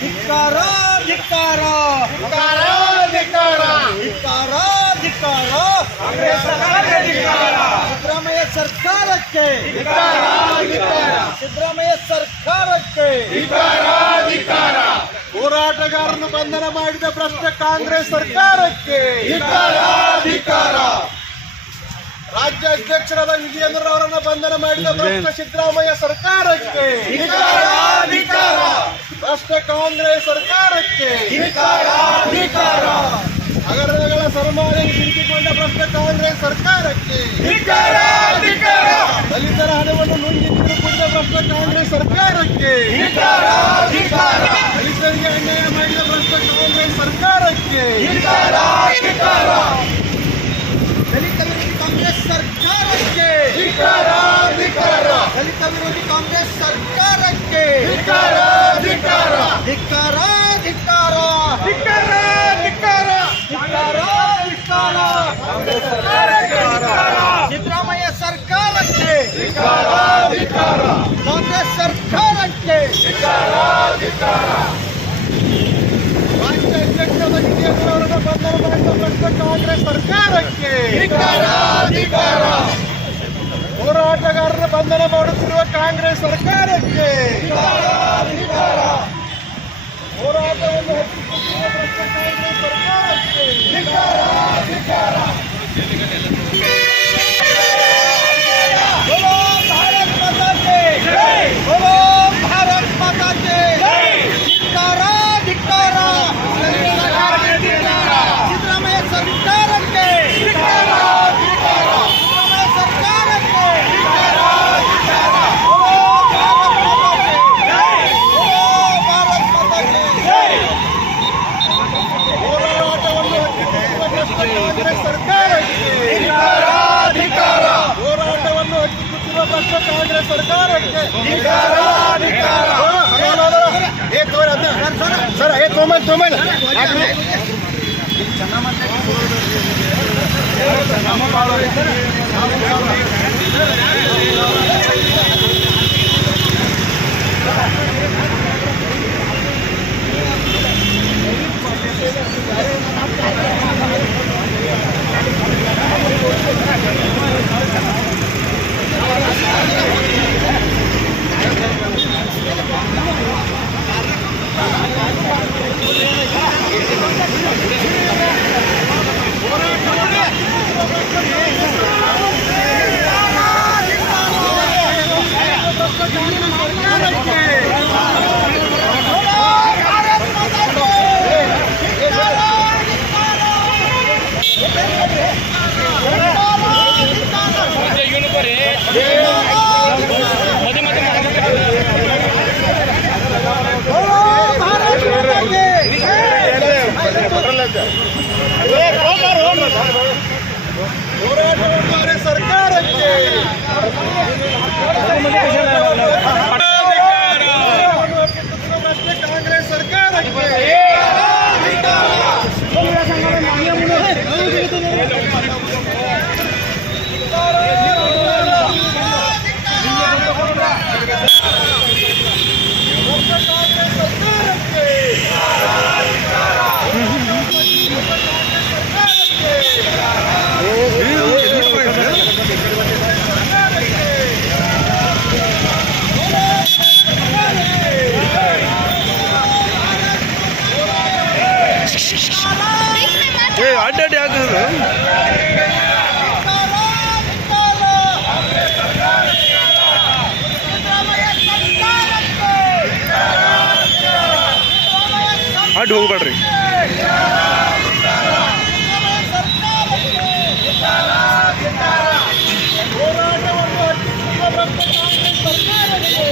ಧಿಕ್ಕಾರ ಧಿಕ್ಕಾರ ಧಿಕ್ಕಾರ ಧಿಕ್ಕಾರ ಧಿಕ್ಕಾರ ಧಿಕ್ಕಾರ ಸಿದ್ದರಾಮಯ್ಯ ಸರ್ಕಾರಕ್ಕೆ ಸಿದ್ದರಾಮಯ್ಯ ಸರ್ಕಾರಕ್ಕೆ ಹೋರಾಟಗಾರರನ್ನು ಬಂಧನ ಮಾಡಿದ ಭ್ರಷ್ಟ ಕಾಂಗ್ರೆಸ್ ಸರ್ಕಾರಕ್ಕೆ ರಾಜ್ಯ ಅಧ್ಯಕ್ಷರಾದ ವಿಜಯೇಂದ್ರ ಅವರನ್ನು ಬಂಧನ ಮಾಡಿದ ಭ್ರಷ್ಟ ಸಿದ್ದರಾಮಯ್ಯ ಸರ್ಕಾರಕ್ಕೆ ಭ್ರಷ್ಟ ಕಾಂಗ್ರೆಸ್ ಸರ್ಕಾರಕ್ಕೆ ಹಗರಣಗಳ ಸರಮಾಲೆಗೆ ಸಿಲುಕಿಕೊಂಡ ಭ್ರಷ್ಟ ಕಾಂಗ್ರೆಸ್ ಸರ್ಕಾರಕ್ಕೆ ದಲಿತರ ಹಣವನ್ನು ನುಂಗಿ ಕುಡಿದ ಭ್ರಷ್ಟ ಕಾಂಗ್ರೆಸ್ ಸರ್ಕಾರಕ್ಕೆ ದಲಿತರಿಗೆ ಅನ್ಯಾಯ ಮಾಡಿದ ಭ್ರಷ್ಟ ಕಾಂಗ್ರೆಸ್ ಸರ್ಕಾರಕ್ಕೆ ದಲಿತ ವಿರೋಧಿ ಕಾಂಗ್ರೆಸ್ ಸರ್ಕಾರಕ್ಕೆ ದಲಿತ ವಿರೋಧಿ ಕಾಂಗ್ರೆಸ್ ಸರ್ಕಾರಕ್ಕೆ ಸಿದ್ದರಾಮಯ್ಯ ಸರ್ಕಾರಕ್ಕೆ ಕಾಂಗ್ರೆಸ್ ಸರ್ಕಾರಕ್ಕೆ ರಾಜ್ಯ ಅಧ್ಯಕ್ಷರಾದ ವಿಜಯೇಂದ್ರ ಅವರನ್ನು ಬಂಧನ ಮಾಡಿದ ಭ್ರಷ್ಟ ಕಾಂಗ್ರೆಸ್ ಸರ್ಕಾರಕ್ಕೆ ಹೋರಾಟಗಾರರ ಬಂಧನ ಮಾಡುತ್ತಿರುವ ಕಾಂಗ್ರೆಸ್ ಸರ್ಕಾರಕ್ಕೆ ಹೋರಾಟವನ್ನು ಹತ್ತಿಕ್ಕುತ್ತಿರುವ ಭ್ರಷ್ಟ ಕಾಂಗ್ರೆಸ್ ಸರ್ಕಾರಕ್ಕೆ बोलो भारत माता की जय बोलो भारत माता की जय ಧಿಕ್ಕಾರ ಸಿದ್ದರಾಮಯ್ಯ ಸರ್ಕಾರಕ್ಕೆ ಹೋರಾಟವನ್ನು ಹತ್ತಿಕ್ಕುತ್ತಿರುವ ಭ್ರಷ್ಟ ಕಾಂಗ್ರೆಸ್ ಸರ್ಕಾರಕ್ಕೆ ಸರ್ ತೋಮಲ್ ಹೋರಾಟವನ್ನು ಸರ್ಕಾರಕ್ಕೆ ಕಾಂಗ್ರೆಸ್ ಸರ್ಕಾರಕ್ಕೆ ಅಡ್ಡಾಡಿ ಹಾಕಿದ್ರು ಅಡ್ಡ ಹೋಗ್ಬೇಡ್ರಿ ಸರ್ಕಾರಕ್ಕೆ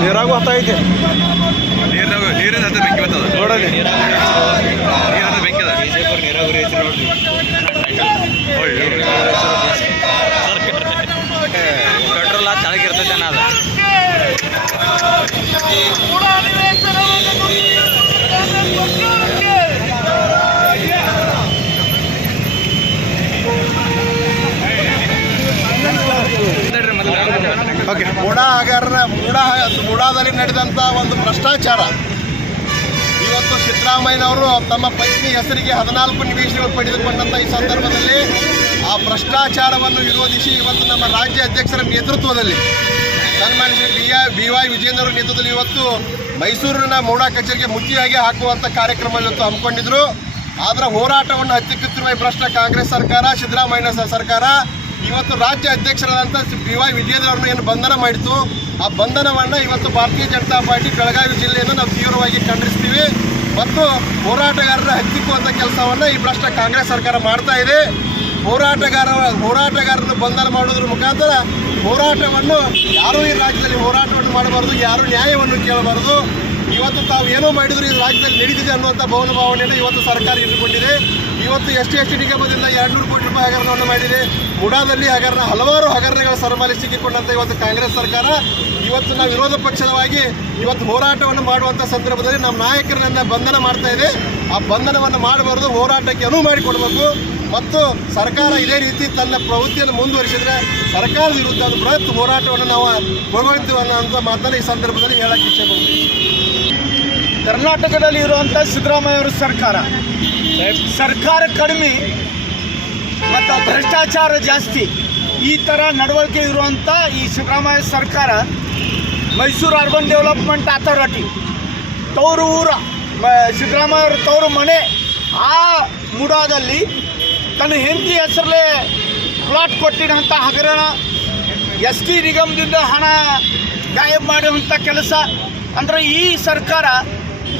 ನೀರಾಗೂ ಹೊತ್ತೈತಿ ನೀರಿನ ಹತ್ರ ಬೆಂಕಿ ಬರ್ತದ ನೋಡಲಿ. ನೀರಿನ ಹತ್ರ ಬೆಂಕಿ ಅದ ಪೆಟ್ರೋಲ್ ತಳಗಿರ್ತೈತೆ ಅನ್ನೋದು ಓಕೆ. ಮೂಡಾದಲ್ಲಿ ನಡೆದಂಥ ಒಂದು ಭ್ರಷ್ಟಾಚಾರ ಇವತ್ತು ಸಿದ್ದರಾಮಯ್ಯನವರು ತಮ್ಮ ಪತ್ನಿ ಹೆಸರಿಗೆ 14 ನಿವೇಶನಗಳು ಪಡೆದುಕೊಂಡಂಥ ಈ ಸಂದರ್ಭದಲ್ಲಿ ಆ ಭ್ರಷ್ಟಾಚಾರವನ್ನು ವಿರೋಧಿಸಿ ಇವತ್ತು ನಮ್ಮ ರಾಜ್ಯ ಅಧ್ಯಕ್ಷರ ನೇತೃತ್ವದಲ್ಲಿ ಸನ್ಮಾನ್ಯ BY ವಿಜೇಂದ್ರ ಅವರ ನೇತೃತ್ವದಲ್ಲಿ ಇವತ್ತು ಮೈಸೂರಿನ ಮೂಡಾ ಕಚೇರಿಗೆ ಮುತ್ತಿಯಾಗಿ ಹಾಕುವಂಥ ಕಾರ್ಯಕ್ರಮ ಇವತ್ತು ಹಮ್ಮಿಕೊಂಡಿದ್ರು. ಅದರ ಹೋರಾಟವನ್ನು ಹತ್ತಿಕ್ಕುತ್ತಿರುವ ಈ ಭ್ರಷ್ಟ ಕಾಂಗ್ರೆಸ್ ಸರ್ಕಾರ, ಸಿದ್ದರಾಮಯ್ಯ ಸರ್ಕಾರ ಇವತ್ತು ರಾಜ್ಯ ಅಧ್ಯಕ್ಷರಾದಂಥ BY ವಿಜೇಂದ್ರ ಅವರನ್ನು ಏನು ಬಂಧನ ಮಾಡಿತು, ಆ ಬಂಧನವನ್ನು ಇವತ್ತು ಭಾರತೀಯ ಜನತಾ ಪಾರ್ಟಿ ಬೆಳಗಾವಿ ಜಿಲ್ಲೆಯನ್ನು ನಾವು ತೀವ್ರವಾಗಿ ಖಂಡಿಸ್ತೀವಿ. ಮತ್ತು ಹೋರಾಟಗಾರರ ಹತ್ತಿಕ್ಕುವಂಥ ಕೆಲಸವನ್ನು ಈ ಭ್ರಷ್ಟ ಕಾಂಗ್ರೆಸ್ ಸರ್ಕಾರ ಮಾಡ್ತಾ ಇದೆ. ಹೋರಾಟಗಾರರನ್ನು ಬಂಧನ ಮಾಡೋದ್ರ ಮುಖಾಂತರ ಹೋರಾಟವನ್ನು ಯಾರೂ ಈ ರಾಜ್ಯದಲ್ಲಿ ಹೋರಾಟವನ್ನು ಮಾಡಬಾರ್ದು, ಯಾರೂ ನ್ಯಾಯವನ್ನು ಕೇಳಬಾರ್ದು. ಇವತ್ತು ತಾವು ಏನೋ ಮಾಡಿದ್ರು ಈ ರಾಜ್ಯದಲ್ಲಿ ನಡೀತಿದೆ ಅನ್ನುವಂಥ ಭಾವನೆಯನ್ನು ಇವತ್ತು ಸರ್ಕಾರ ಇಟ್ಟುಕೊಂಡಿದೆ. ಇವತ್ತು ST ನಿಗಮದಿಂದ 200 ಕೋಟಿ ರೂಪಾಯಿ ಹಗರಣವನ್ನು ಮಾಡಿದೆ. ಮುಡಾದಲ್ಲಿ ಹಲವಾರು ಹಗರಣಗಳ ಸರಮಾಲೆ ಸಿಕ್ಕಿಕೊಂಡಂಥ ಇವತ್ತು ಕಾಂಗ್ರೆಸ್ ಸರ್ಕಾರ ಇವತ್ತು ನಾವು ವಿರೋಧ ಪಕ್ಷದವಾಗಿ ಇವತ್ತು ಹೋರಾಟವನ್ನು ಮಾಡುವಂಥ ಸಂದರ್ಭದಲ್ಲಿ ನಮ್ಮ ನಾಯಕರನ್ನ ಬಂಧನ ಮಾಡ್ತಾ ಇದೆ. ಆ ಬಂಧನವನ್ನು ಮಾಡಬಾರ್ದು, ಹೋರಾಟಕ್ಕೆ ಅನುವು ಮಾಡಿಕೊಡಬೇಕು. ಮತ್ತು ಸರ್ಕಾರ ಇದೇ ರೀತಿ ತನ್ನ ಪ್ರವೃತ್ತಿಯನ್ನು ಮುಂದುವರಿಸಿದರೆ ಸರ್ಕಾರದ ವಿರುದ್ಧ ಒಂದು ಬೃಹತ್ ಹೋರಾಟವನ್ನು ನಾವು ಹೊರಗೊಳ್ತೀವಿ ಅನ್ನೋಂಥ ಮಾತನ್ನು ಈ ಸಂದರ್ಭದಲ್ಲಿ ಹೇಳಕ್ಕೆ ಇಷ್ಟಪಡ್ತೀವಿ. ಕರ್ನಾಟಕದಲ್ಲಿ ಇರುವಂಥ ಸಿದ್ದರಾಮಯ್ಯ ಅವರ ಸರ್ಕಾರ ಕಡಿಮೆ ಮತ್ತು ಭ್ರಷ್ಟಾಚಾರ ಜಾಸ್ತಿ, ಈ ಥರ ನಡವಳಿಕೆ ಇರುವಂಥ ಈ ಸಿದ್ದರಾಮಯ್ಯ ಸರ್ಕಾರ ಮೈಸೂರು ಅರ್ಬನ್ ಡೆವಲಪ್ಮೆಂಟ್ ಅಥಾರಿಟಿ ತವರು ಊರ ಸಿದ್ದರಾಮಯ್ಯ ಅವರ ತವರು ಮನೆ ಆ ಮುಡಾದಲ್ಲಿ ತನ್ನ ಹೆಂಡತಿ ಹೆಸರಲ್ಲೇ ಪ್ಲಾಟ್ ಕೊಟ್ಟಿರೋಂಥ ಹಗರಣ, ST ನಿಗಮದಿಂದ ಹಣ ಗಾಯಬ್ ಮಾಡುವಂಥ ಕೆಲಸ, ಅಂದರೆ ಈ ಸರ್ಕಾರ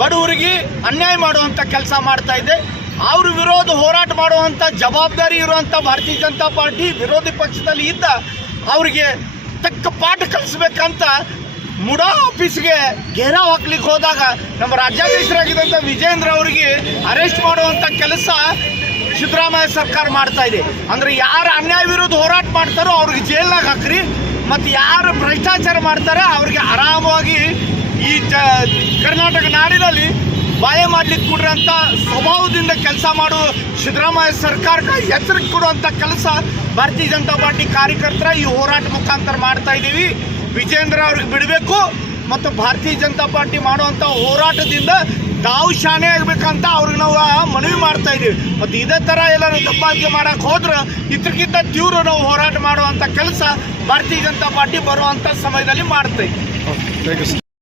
ಬಡವರಿಗೆ ಅನ್ಯಾಯ ಮಾಡುವಂಥ ಕೆಲಸ ಮಾಡ್ತಾ ಇದೆ. ಅವ್ರ ವಿರೋಧ ಹೋರಾಟ ಮಾಡುವಂಥ ಜವಾಬ್ದಾರಿ ಇರುವಂಥ ಭಾರತೀಯ ಜನತಾ ಪಾರ್ಟಿ ವಿರೋಧಿ ಪಕ್ಷದಲ್ಲಿ ಇದ್ದ ಅವರಿಗೆ ತಕ್ಕ ಪಾಠ ಕಲಿಸ್ಬೇಕಂತ ಮುಡಾ ಆಫೀಸ್ಗೆ ಘೇರಾವ್ ಹಾಕ್ಲಿಕ್ಕೆ ಹೋದಾಗ ನಮ್ಮ ರಾಜ್ಯಾಧ್ಯಕ್ಷರಾಗಿದ್ದಂಥ ವಿಜೇಂದ್ರ ಅವರಿಗೆ ಅರೆಸ್ಟ್ ಮಾಡುವಂಥ ಕೆಲಸ ಸಿದ್ದರಾಮಯ್ಯ ಸರ್ಕಾರ ಮಾಡ್ತಾ ಇದೆ. ಅಂದರೆ ಯಾರು ಅನ್ಯಾಯ ವಿರುದ್ಧ ಹೋರಾಟ ಮಾಡ್ತಾರೋ ಅವ್ರಿಗೆ ಜೈಲ್ನಾಗ ಹಾಕ್ರಿ, ಮತ್ತು ಯಾರು ಭ್ರಷ್ಟಾಚಾರ ಮಾಡ್ತಾರೆ ಅವ್ರಿಗೆ ಆರಾಮವಾಗಿ ಈ ಕರ್ನಾಟಕ ನಾಡಿನಲ್ಲಿ ಬಾಯ ಮಾಡ್ಲಿಕ್ಕೆ ಕೊಡ್ರಂಥ ಸ್ವಭಾವದಿಂದ ಕೆಲಸ ಮಾಡುವ ಸಿದ್ದರಾಮಯ್ಯ ಸರ್ಕಾರಕ್ಕೆ ಎಚ್ಚರಿಕೆ ಕೊಡುವಂಥ ಕೆಲಸ ಭಾರತೀಯ ಜನತಾ ಪಾರ್ಟಿ ಕಾರ್ಯಕರ್ತರ ಈ ಹೋರಾಟ ಮುಖಾಂತರ ಮಾಡ್ತಾ ಇದ್ದೀವಿ. ವಿಜೇಂದ್ರ ಅವ್ರಿಗೆ ಬಿಡಬೇಕು ಮತ್ತು ಭಾರತೀಯ ಜನತಾ ಪಾರ್ಟಿ ಮಾಡುವಂಥ ಹೋರಾಟದಿಂದ ನಾವು ಶಾಣೆ ಆಗಬೇಕಂತ ಅವ್ರಿಗೆ ನಾವು ಮನವಿ ಮಾಡ್ತಾ ಇದ್ದೀವಿ. ಮತ್ತು ಇದೇ ಥರ ಎಲ್ಲರೂ ದಬ್ಬಾಳಿಕೆ ಮಾಡೋಕ್ಕೆ ಹೋದ್ರೆ ಇದಕ್ಕಿಂತ ತೀವ್ರ ನಾವು ಹೋರಾಟ ಮಾಡುವಂಥ ಕೆಲಸ ಭಾರತೀಯ ಜನತಾ ಪಾರ್ಟಿ ಬರುವಂಥ ಸಮಯದಲ್ಲಿ ಮಾಡ್ತಾ ಇದ್ದೀವಿ.